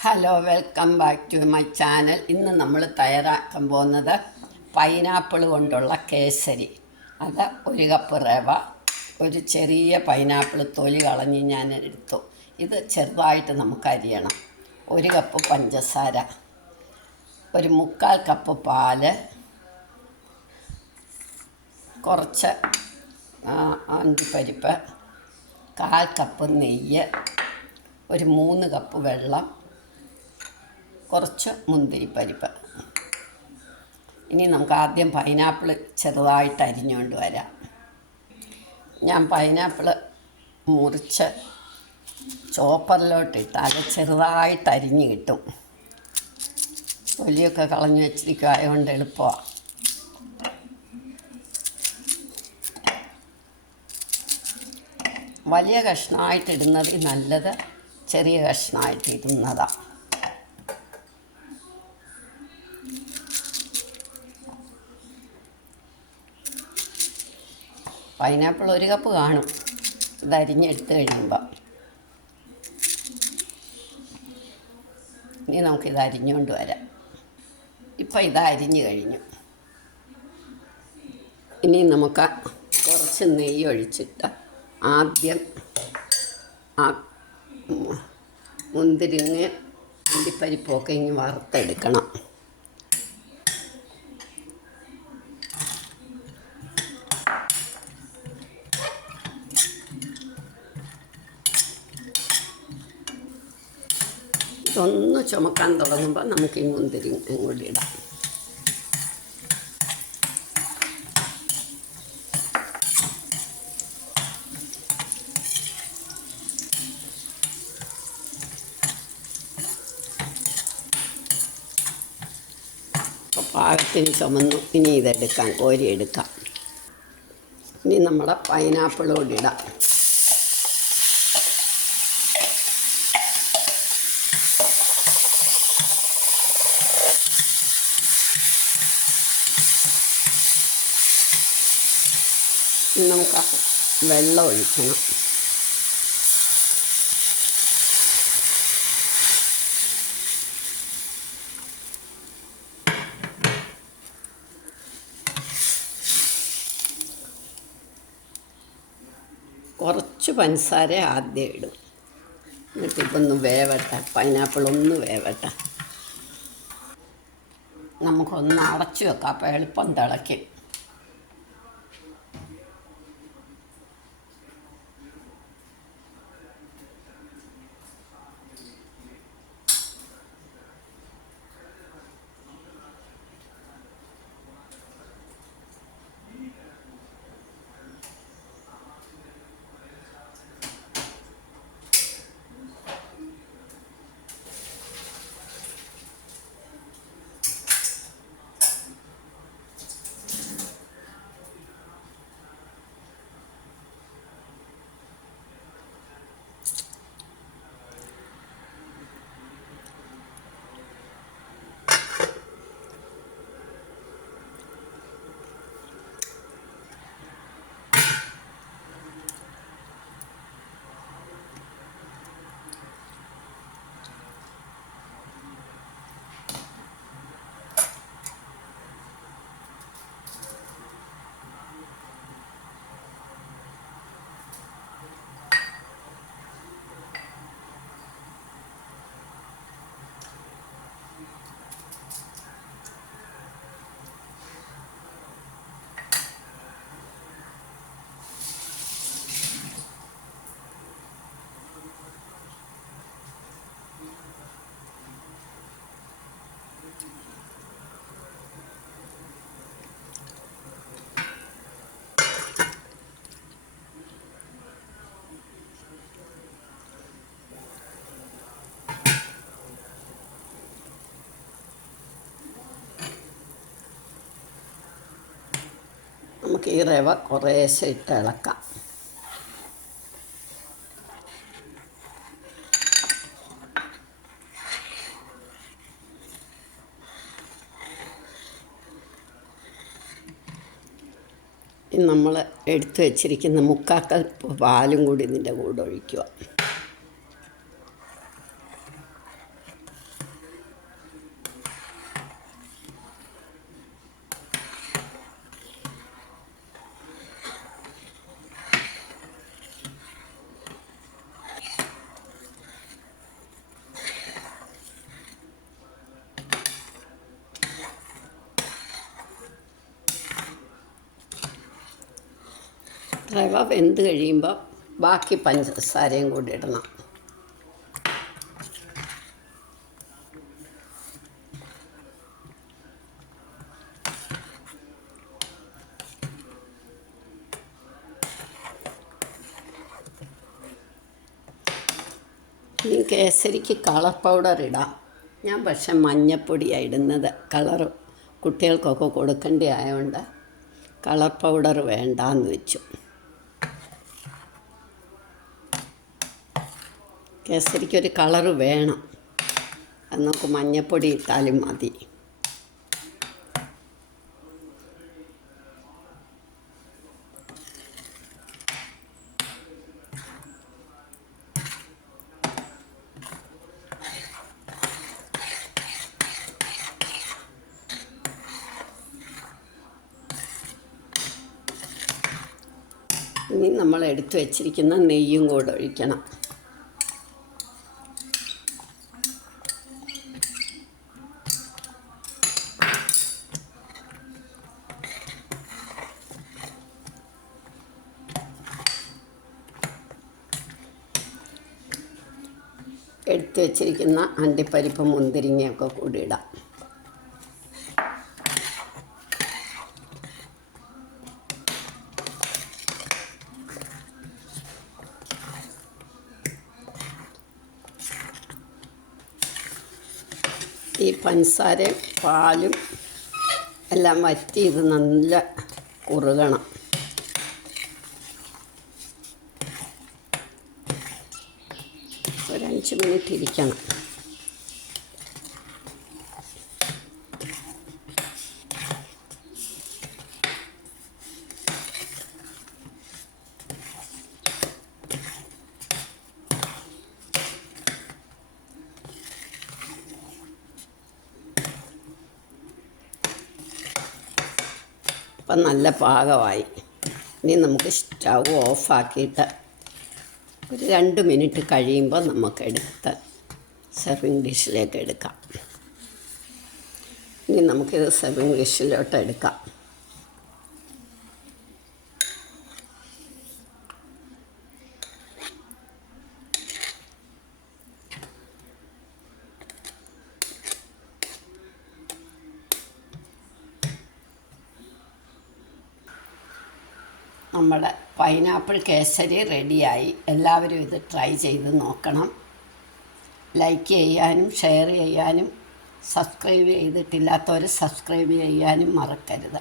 Hello, welcome back to my channel. ഇന്ന് നമ്മൾ തയ്യാറാക്കാൻ പോകുന്നത് പൈനാപ്പിൾ കൊണ്ടുള്ള കേസരി. അത് ഒരു കപ്പ് റവ, ഒരു ചെറിയ പൈനാപ്പിൾ തൊലി കളഞ്ഞ് ഞാൻ എടുത്തു. ഇത് ചെറുതായിട്ട് നമുക്ക് അരിയണം. ഒരു കപ്പ് പഞ്ചസാര, ഒരു 3/4 കപ്പ് പാല്, കുറച്ച് അണ്ടിപ്പരിപ്പ്, 1/4 കപ്പ് നെയ്യ്, ഒരു 3 കപ്പ് വെള്ളം, കുറച്ച് മുന്തിരിപ്പരിപ്പ്. ഇനി നമുക്ക് ആദ്യം പൈനാപ്പിൾ ചെറുതായിട്ട് അരിഞ്ഞുകൊണ്ട് വരാം. ഞാൻ പൈനാപ്പിൾ മുറിച്ച് ചോപ്പറിലോട്ടിട്ട് അത് ചെറുതായിട്ട് അരിഞ്ഞ് കിട്ടും. തൊലിയൊക്കെ കളഞ്ഞ് വെച്ചിരിക്കുക, ആയതുകൊണ്ട് എളുപ്പമാണ്. വലിയ കഷ്ണമായിട്ടിടുന്നത് നല്ലത്, ചെറിയ കഷ്ണമായിട്ടിടുന്നതാണ്. പൈനാപ്പിൾ ഒരു കപ്പ് കാണും ഇത് അരിഞ്ഞെടുത്ത് കഴിയുമ്പോൾ. ഇനി നമുക്കിത് അരിഞ്ഞുകൊണ്ട് വരാം. ഇപ്പം ഇത് അരിഞ്ഞ് കഴിഞ്ഞു. ഇനി നമുക്ക് കുറച്ച് നെയ്യ് ഒഴിച്ചിട്ട് ആദ്യം ആ മുന്തിരിങ്ങ അണ്ടിപ്പരിപ്പൊക്കെ ഇങ്ങ് വറുത്തെടുക്കണം. ഇതൊന്ന് ചുമക്കാൻ തുടങ്ങുമ്പോൾ നമുക്ക് ഈ മുന്തിരിങ്ങ കൂടി ഇടാം. അപ്പോൾ പാകത്തിന് ചുമന്നു. ഇനി ഇതെടുക്കാം, കോരിയെടുക്കാം. ഇനി നമ്മുടെ പൈനാപ്പിൾ കൂടി ഇടാം. നമുക്ക് വെള്ളം ഒഴിക്കണം. കുറച്ച് പഞ്ചസാര ആദ്യം ഇടും. എന്നിട്ടിപ്പൊന്ന് വേവട്ടെ, പൈനാപ്പിൾ ഒന്ന് വേവട്ടെ. നമുക്കൊന്ന് അടച്ചു വെക്കാം, അപ്പോൾ എളുപ്പം തിളയ്ക്കും. നമുക്ക് ഈ റവ കുറേശ്ശെ ഇട്ട് ഇളക്കാം. നമ്മൾ എടുത്തു വച്ചിരിക്കുന്ന 3/4 കപ്പ് പാലും കൂടി ഇതിൻ്റെ കൂടെ ഒഴിക്കുക. റവ വെന്ത് കഴിയുമ്പോൾ ബാക്കി പഞ്ചസാരയും കൂടി ഇടണം. ഇനി കേസരിക്ക് കളർ പൗഡർ ഇടാം. ഞാൻ പക്ഷെ മഞ്ഞപ്പൊടിയാണ് ഇടുന്നത്. കളർ കുട്ടികൾക്കൊക്കെ കൊടുക്കേണ്ടി ആയതുകൊണ്ട് കളർ പൗഡർ വേണ്ടാന്ന് വെച്ചു. കേസരിക്കൊരു കളറ് വേണം, അത് നമുക്ക് മഞ്ഞപ്പൊടി ഇട്ടാലും മതി. ഇനി നമ്മൾ എടുത്തു വച്ചിരിക്കുന്ന നെയ്യും കൂടെ ഒഴിക്കണം. എടുത്തു വച്ചിരിക്കുന്ന അണ്ടിപ്പരിപ്പ് മുന്തിരിങ്ങയൊക്കെ കൂടി ഇടാം. ഈ പഞ്ചസാരയും പാലും എല്ലാം വറ്റി ഇത് നല്ല കുറുകണം. ഒരു 5 മിനിറ്റ് ഇരിക്കണം. അപ്പം നല്ല പാകമായി. ഇനി നമുക്ക് സ്റ്റൗ ഓഫാക്കിയിട്ട് ഒരു 2 മിനിറ്റ് കഴിയുമ്പോൾ നമുക്കെടുത്ത് സെർവിങ് ഡിഷിലേക്ക് എടുക്കാം. ഇനി നമുക്കിത് സെർവിങ് ഡിഷിലോട്ട് എടുക്കാം. നമ്മുടെ പൈനാപ്പിൾ കേസരി റെഡിയായി. എല്ലാവരും ഇത് ട്രൈ ചെയ്ത് നോക്കണം. ലൈക്ക് ചെയ്യാനും ഷെയർ ചെയ്യാനും സബ്സ്ക്രൈബ് ചെയ്തിട്ടില്ലാത്തവർ സബ്സ്ക്രൈബ് ചെയ്യാനും മറക്കരുത്.